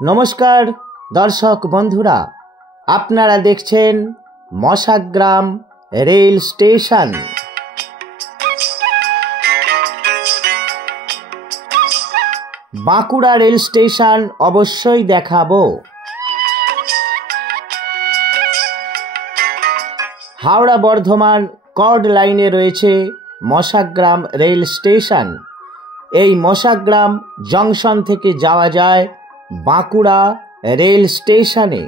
নমস্কার দর্শক বন্ধুরা, আপনারা দেখছেন Mashagram rail station. Bankura rail station অবশ্যই দেখাবো। হাওড়া বর্ধমান কর্ড লাইনে রয়েছে মশাগ্রাম রেল স্টেশন। এই মশাগ্রাম জংশন থেকে যাওয়া যায় বাঁকুড়া রেল স্টেশনে।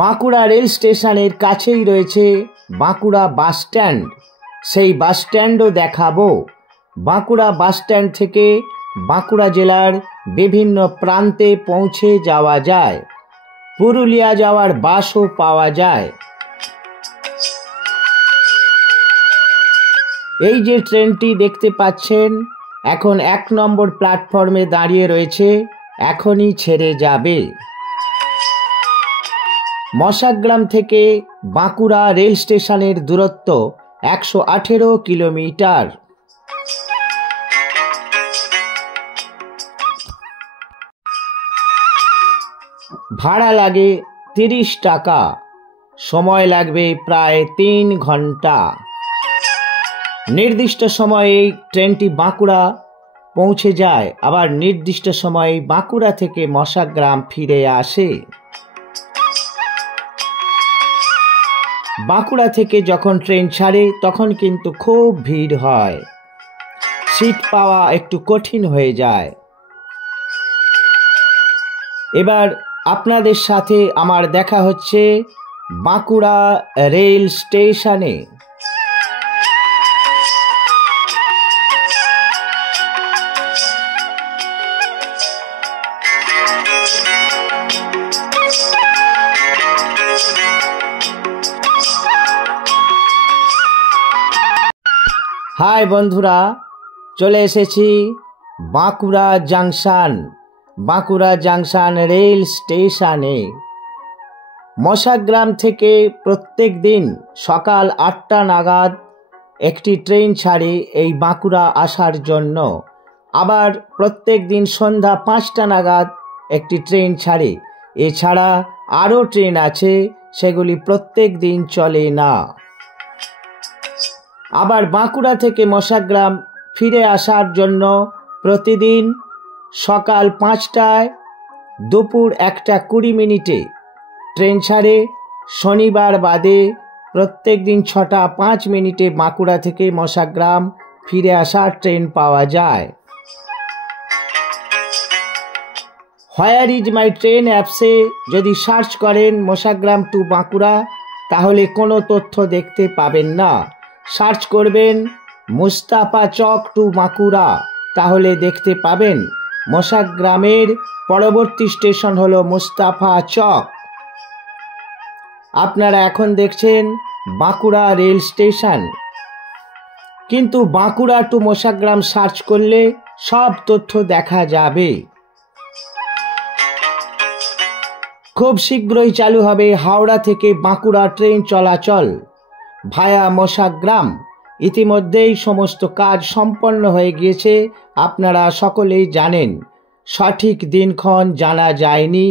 বাঁকুড়া রেল স্টেশনের কাছেই রয়েছে বাঁকুড়া বাস স্ট্যান্ড। সেই বাস স্ট্যান্ডও দেখাবো। বাঁকুড়া বাস স্ট্যান্ড থেকে বাঁকুড়া জেলার বিভিন্ন প্রান্তে পৌঁছে যাওয়া যায়। পুরুলিয়া যাওয়ার বাসও পাওয়া যায়। এই যে ট্রেনটি দেখতে পাচ্ছেন এখন 1 নম্বর প্ল্যাটফর্মে দাঁড়িয়ে রয়েছে, এখনই ছেড়ে যাবে। মশাগ্রাম থেকে বাঁকুড়া রেল স্টেশনের দূরত্ব 118 কিলোমিটার। ভাড়া লাগে 30 টাকা। সময় লাগবে প্রায় 3 ঘন্টা। নির্দিষ্ট সময়ে ট্রেনটি বাঁকুড়া পৌঁছে যায়, আবার নির্দিষ্ট সময়ে বাঁকুড়া থেকে মশাগ্রাম ফিরে আসে। বাঁকুড়া থেকে যখন ট্রেন ছাড়ে তখন কিন্তু খুব ভিড় হয়, সিট পাওয়া একটু কঠিন হয়ে যায়। এবার আপনাদের সাথে আমার দেখা হচ্ছে বাঁকুড়া রেল স্টেশনে। হাই বন্ধুরা, চলে এসেছি বাঁকুড়া জাংশন রেল স্টেশনে। মশাগ্রাম থেকে প্রত্যেক দিন সকাল 8টা নাগাদ একটি ট্রেন ছাড়ে এই বাঁকুড়া আসার জন্য। আবার প্রত্যেক দিন সন্ধ্যা 5টা নাগাদ একটি ট্রেন ছাড়ে। এছাড়া আরও ট্রেন আছে, সেগুলি প্রত্যেক দিন চলে না। আবার বাঁকুড়া থেকে মশাগ্রাম ফিরে আসার জন্য প্রতিদিন সকাল 5টায়, দুপুর 1:20 ট্রেন ছাড়ে। শনিবার বাদে প্রত্যেক দিন 6:05 বাঁকুড়া থেকে মশাগ্রাম ফিরে আসার ট্রেন পাওয়া যায়। হোয়ার ইজ মাই ট্রেন অ্যাপসে যদি সার্চ করেন মশাগ্রাম টু বাঁকুড়া, তাহলে কোনো তথ্য দেখতে পাবেন না। সার্চ করবেন মুস্তাফা চক টু বাঁকুড়া, তাহলে দেখতে পাবেন মশাগ্রামের পরবর্তী স্টেশন হলো মুস্তাফা চক। আপনারা এখন দেখছেন বাঁকুড়া রেল স্টেশন, কিন্তু বাঁকুড়া টু মশাগ্রাম সার্চ করলে সব তথ্য দেখা যাবে। খুব শীঘ্রই চালু হবে হাওড়া থেকে বাঁকুড়া ট্রেন চলাচল ভায়া মশাগ্রাম। ইতিমধ্যেই সমস্ত কাজ সম্পন্ন হয়ে গিয়েছে, আপনারা সকলেই জানেন। সঠিক দিনক্ষণ জানা যায়নি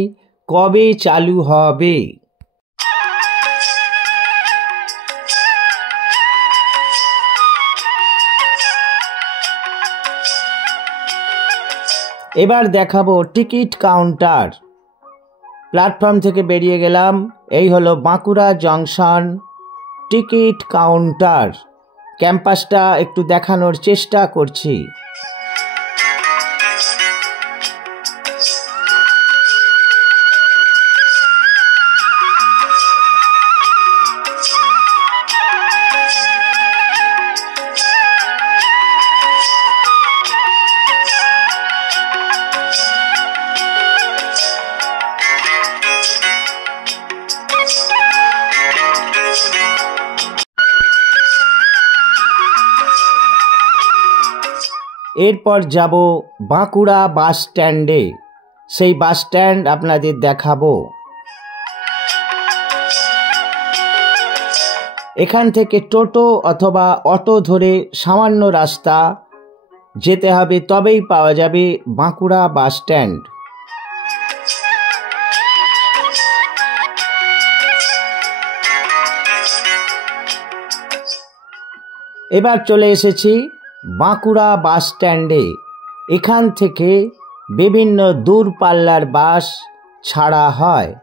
কবে চালু হবে। এবার দেখাবো টিকিট কাউন্টার। প্ল্যাটফর্ম থেকে বেরিয়ে গেলাম, এই হলো বাঁকুড়া জংশন টিকিট কাউন্টার। ক্যাম্পাসটা একটু দেখানোর চেষ্টা করছি। এরপর যাব বাঁকুড়া বাস স্ট্যান্ডে। সেই বাস স্ট্যান্ড আপনাদের দেখাবো। এখান থেকে টোটো অথবা অটো ধরে সামান্য রাস্তা যেতে হবে, তবেই পাওয়া যাবে বাঁকুড়া বাস স্ট্যান্ড। এবার চলে এসেছি বাঁকুড়া বাস স্ট্যান্ডে। এখান থেকে বিভিন্ন দূরপাল্লার বাস ছাড়া হয়।